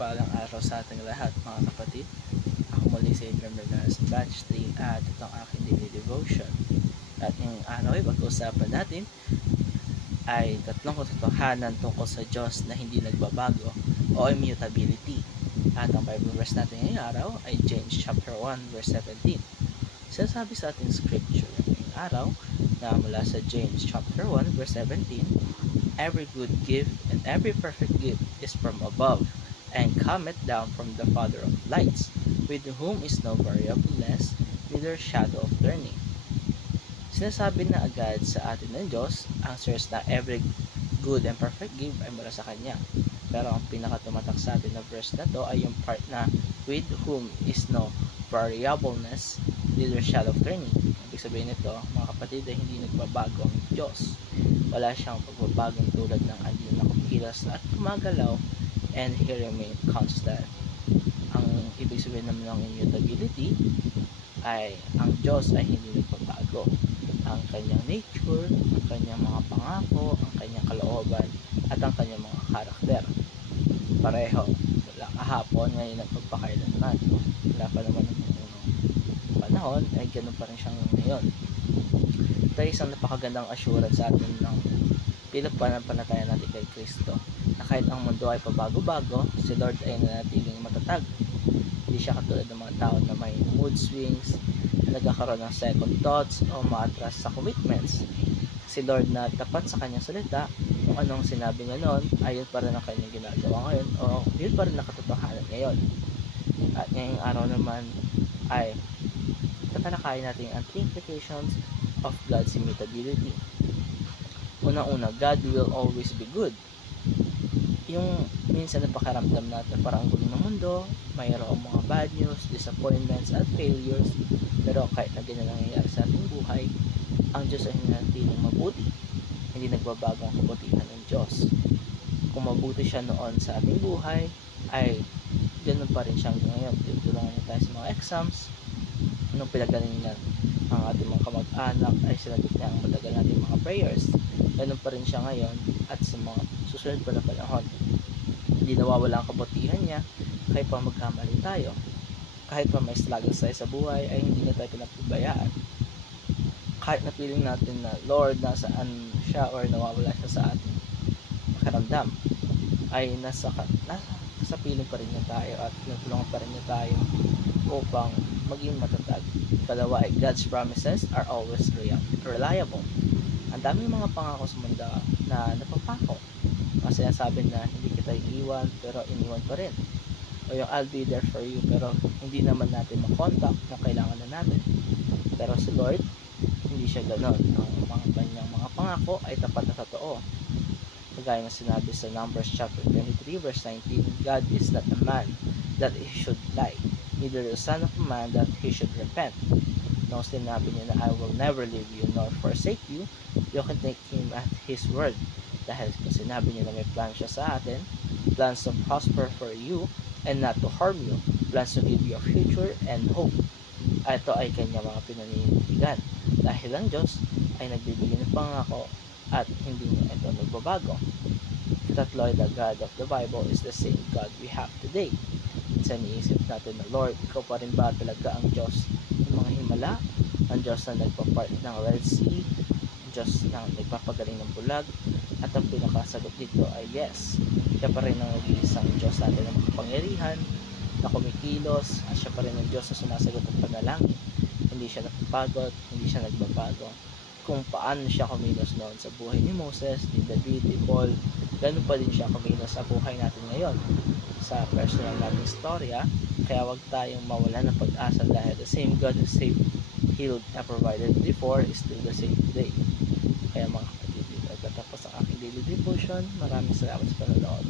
Mapagpalang araw sa ating lahat mga kapatid. Ako muli si Adrian Bernardes Batch 3 at ito ang aking daily devotion. At ngayong araw ay pag-uusapan natin ay tatlong katotohanan tungkol sa Diyos na hindi nagbabago o immutability. At ang Bible verse natin ngayong araw ay James chapter 1 verse 17. Sinasabi sa ating scripture ngayong araw na mula sa James chapter 1 verse 17, every good gift and every perfect gift is from above, and cometh down from the Father of lights, with whom is no variableness, neither shadow of turning. Sinasabi na agad sa atin ng Diyos ang source na every good and perfect gift ay mula sa Kanya. Pero ang pinakatumatak sa atin na verse na to ay yung part na with whom is no variableness, neither shadow of turning. Ibig sabihin nito, mga kapatid, ay hindi nagbabago ang Diyos. Wala siyang pagbabagong tulad ng anyo na kumikilos at gumagalaw, and He remained constant. Ang ibig sabihin naman ng immutability ay ang Diyos ay hindi nagbabago. Ang kanyang nature, ang kanyang mga pangako, ang kanyang kalooban, at ang kanyang mga karakter. Pareho, wala kahapon, ngayon at magpakailanman. Wala pa naman ng panahon, ay ganun pa rin siyang ngayon. Ito ay isang napakagandang assurance sa atin ng pananampalataya natin kay Kristo, na kahit ang mundo ay pabago-bago, si Lord ay nanatiling matatag. Hindi siya katulad ng mga tao na may mood swings, na nagkakaroon ng second thoughts o maatras sa commitments. Si Lord na tapat sa kanyang salita, kung anong sinabi niya noon, ay yun pa rin ang kanyang ginagawa ngayon, o yun pa rin ang katotohanan ngayon. At ngayong araw naman ay tatalakayin natin ang 3 implications of God's immutability. Unang-una, God will always be good. Yung minsan na pakaramdam natin parang gulo ng mundo, mayroong mga bad news, disappointments at failures, pero kahit na ganyan nangyayari sa ating buhay, ang Diyos ay nanatiling mabuti. Hindi nagbabago ang kabutihan ng Diyos. Kung mabuti siya noon sa ating buhay, ay ganun pa rin siyang ngayon. Tinutulungan niya tayo sa mga exams, nung pinagalingan ang ating mga kamag-anak, ay sinagot niya ang matagal nating mga prayers. Ganun pa rin siya ngayon at sa mga susunod pa na panahon. Hindi nawawala ang kabutihan niya kahit pa magkamali tayo. Kahit pa may struggles tayo sa buhay, ay hindi na tayo pinapabayaan. Kahit na feeling natin na Lord, nasaan siya or nawawala siya sa ating makaramdam, ay nasa piling pa rin niya tayo at tinutulungan pa rin niya tayo upang maging matatag. Palawa ay God's promises are always reliable. Ang daming mga pangako sa mundo na napapako. Kasi sinasabi na hindi kita iiwan pero iniwan pa rin. O yung I'll be there for you pero hindi naman natin makontak kung kailangan na natin. Pero si Lord, hindi siya ganon. Ang mga kanyang mga pangako ay tapat na totoo. Kagaya ng sinabi sa Numbers chapter 23 verse 19, God is not a man that he should lie, neither the son of a man that he should repent. Nung sinabi niya na I will never leave you nor forsake you, you can take him at his word. Dahil kung sinabi niya na may plan siya sa atin, plans to prosper for you and not to harm you, plans to give you a future and hope. Ito ay kanya mga pinaninindigan. Dahil ang Diyos ay nagbibigay ng pangako at hindi niya ito nagbabago. Tatlo ay the God of the Bible is the same God we have today. Minsan iniisip natin na Lord, ikaw pa rin ba talaga ang Diyos ng mga himala, ang Diyos na nagpapart ng Red Sea, ang Diyos na nagpapagaling ng bulag, at ang pinakasagot dito ay yes. Siya pa rin ang nag-iisang Diyos natin na makapangyarihan, na kumikilos, at siya pa rin ang Diyos na sumasagot ng panalangin. Hindi siya napapagod, hindi siya nagbabago. Kung paano siya kumilos noon sa buhay ni Moses, ni David, ni Paul, ganun pa din siya kumilos sa buhay natin ngayon sa personal nating storya. Kaya wag tayong mawala ng pag-asa dahil the same God who saved, healed, and provided before is still the same today. Kaya mga kapatid, nagtatapos ang aking daily devotion. Maraming salamat sa panonood.